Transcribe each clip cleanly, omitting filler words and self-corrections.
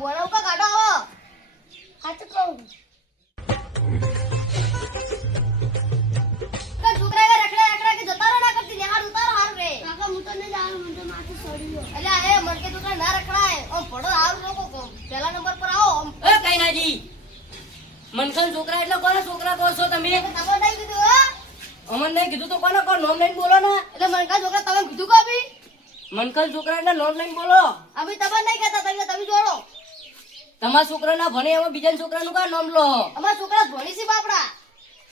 બોલાવ કા કાઢો આવો સાચું કહું કે છોકરા રખડા કે જતા રહો ના કરતી નિહાળ ઉતારો હાર રે કાકા હું તો ન જાણું મને માથે સડી ગયો એટલે એ મણકે છોકરા ના રખડાય ઓમ પડો હાર લોકો પહેલા નંબર પર આવો એ કઈનાજી મનખન છોકરા એટલે કોના છોકરા કહો છો તમે? તમે નહીં કીધું હો અમન નહીં કીધું તો કોને કો નોમ લઈને બોલો ને. એટલે મણકા છોકરા તમે કીધું કો બી મનખન છોકરા એટલે નોમ લઈને બોલો. અમે તમે નહીં કહેતા તમે જોડો તમારા છોકરા ના ભણે એમાં બીજા છોકરાનું કા નામ લો? અમારા છોકરા ભણી છે બાપડા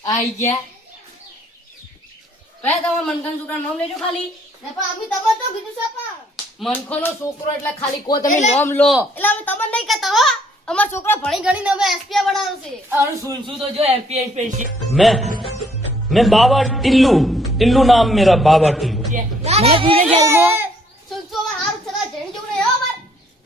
આઈ ગયા કયા તમારા મનખન છોકરા નામ લેજો ખાલી. ને પણ અમે તમે તો કીધું છે પણ મનખોનો છોકરો એટલે ખાલી કો તમે નામ લો. એટલે અમે તમે નહીં કહેતા હો અમારા છોકરા ભણી ગણીને અમે એસપીઆ બનાવવાનું છે અરે સુનશું તો જો એમપી પેશી मैं बाबा टिल्लू नाम मेरा बाबा टिल्लू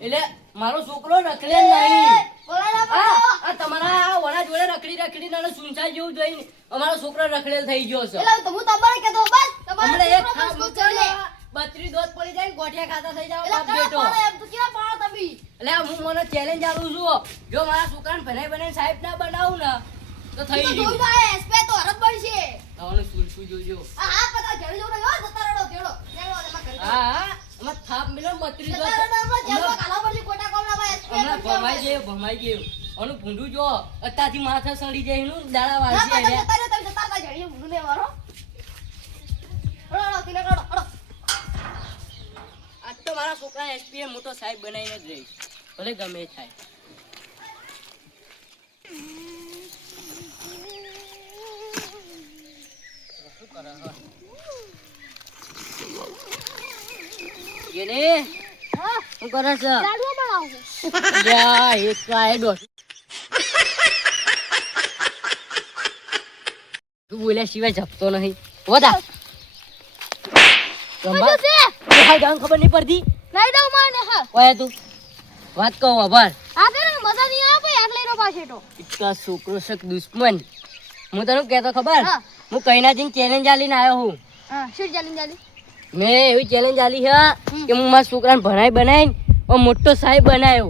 એટલે મારો છોકરો રખડે નહીં. આ તમારા વડા જોડે રખડી રખડી નાનો સુનસા જેવું જોઈને અમારો છોકરો રખડેલ થઈ ગયો છે. હમણાં એક ખાસ મૂકીને 32 દોત પડી જાય ને ગોઠિયા ખાતા થઈ જાવ બાપ બેટો. એટલે હું મને ચેલેન્જ આલું છું જો મારા છોકરાને ભણાઈ બનાવીને સાહેબ ના બનાવું ને તો થઈ ગયું. તમારું સુનસું જોજો. હા એમાં થાપ મિલો 32 દોત હમણાં ભમાઈ ગયું આનું ભૂંડું જો અત્યારથી માથા સડી જાય એનું દાડા વાગી આજ તો મારા છોકરા એસપીએ મોટો સાહેબ બનાવીને જ રહીશ ભલે ગમે એ થાય. શું કરે એને શું કરે છે? એક આયડો તું બોલ્યા સિવાય જપતો નહીં. વધા ખબર નહીં પડતી ઓય તું વાત કહું આભાર. ઇતકા છોકરો છે દુશ્મન. હું તને કહેતો ખબર હું કઈના જઈને ચેલેન્જ આલીને આવ્યો હું. મેં એવી ચેલેન્જ આલી છે કે હું મારા છોકરાને ભણાઈ બનાવીને મોટો સાહેબ બનાવ્યો.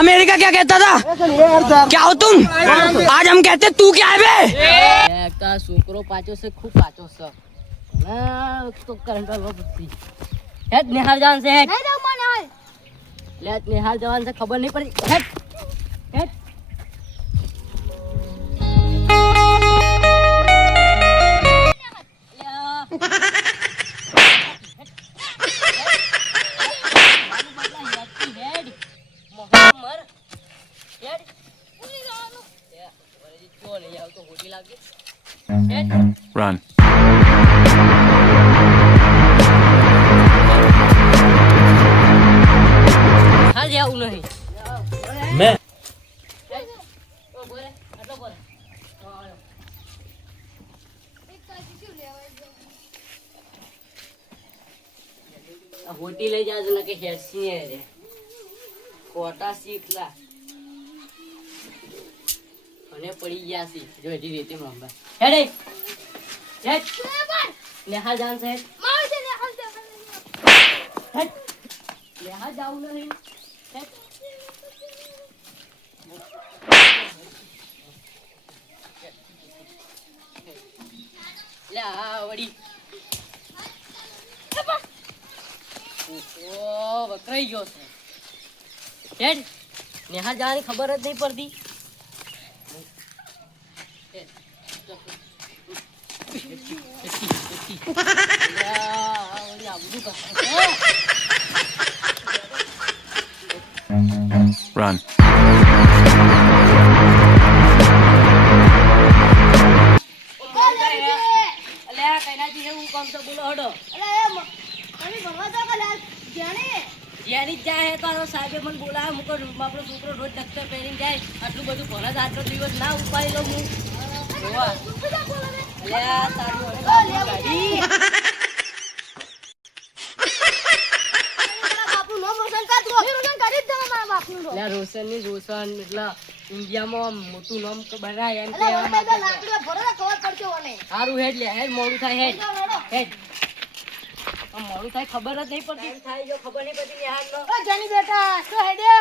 अमेरिका क्या कहता था क्या हो तुम आज हम कहते तू क्या है बे છોકરો પાછો છે ખૂબ પાછો છે. તો કરંટ વાળો બુદ્ધિ હેડ નિહાલ જવાન છે હેડ લે નિહાલ જવાન છે ખબર નહીં પડી હેડ હેડ Run. હાલ આવું નહીં. मैं હોટી લઈ જાજો ને કે હેસી રે કોટા શીખલા અને પડી ગયા છે જો એની રીતે મમ્બા હેડે હેડ નેહા જાન છે હેડ નેહા જાવું નહીં હેડ લે આ વડી ઓ વકરાઈ ગયો છે હેડ નેહા જાની ખબર જ નહીં પડતી. run. સાહેબે મને બોલાવે મૂકો આપણો છોકરો રોજ દફતર પહેરીને જાય આટલું બધું ભણત આટલો દિવસ ના ઉપાડી લઉં હું. રોશન ની રોશન એટલે ઇન્ડિયામાં મોટું નામ તો બનાય એમ સારું હેડ લે હેડ મોડું થાય હેડ હેડ મોડું થાય ખબર જ નહીં પડતી થાય જો ખબર નહીં પડતી યાર નો જાની બેટા તો હેડે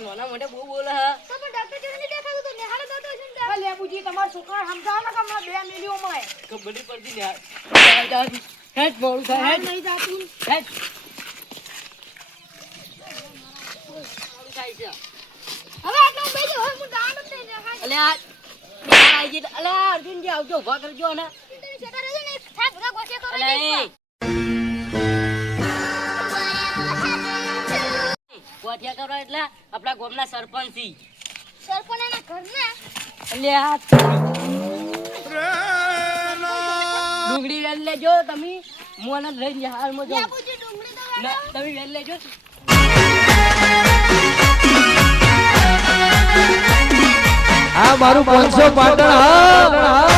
નાના મોઢે બહુ બોલે હા. તો પણ ડોક્ટર જોડે નહીં દેખાતું તો નિહાળે તો તો શું અરે લેબુજી તમારા છોકરા સમજાવો ને કે હમણાં 2 મિલિયોમાં ખબર નહીં પડતી યાર. હેડ મોડું થાય હેડ. નહીં જાતું હેડ. મોડું થાય છે. હવે આટલું બેજો હવે હું દાંડ જ નહીં દેખાય અલ્યા અલ્યા અર્જુનજી આવજો ઉભા કરજો ને. તમે છેટા રહેજો ને થાક ભગા ગોસે કરો અલ્યા એ ગોઠિયા કરો એટલે આપણા ગામના સરપંચ છી. સરપંચ એના ઘરના અલ્યા ડુંગળી વેલ લેજો તમે. હું આને લઈને હાલમાં જાઉં. લેબુજી ડુંગળી તો ના, તમે વેલ લેજો. આ મારું 500 પાટણ હા